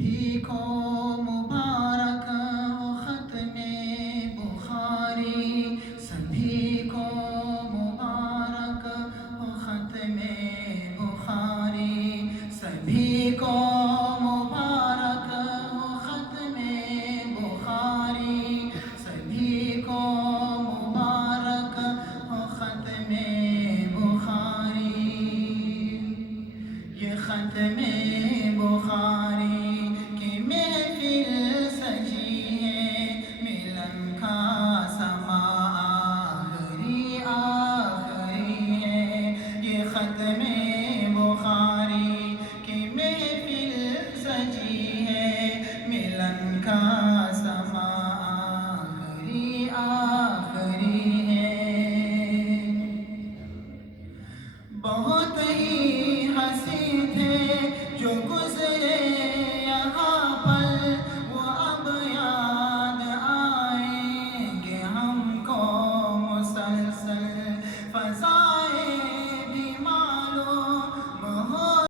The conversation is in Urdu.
سبھی کو مبارک ہو ختم بخاری، سبھی کو مبارک ہو ختم بخاری، سبھی کو مبارک ہو ختم بخاری، سبھی کو مبارک ہو ختم بخاری، یہ ختم بخاری کی محفل سجی ہے، ملن کا سما آخری ہے، یہ ختم بخاری کی محفل سجی ہے، ملن کا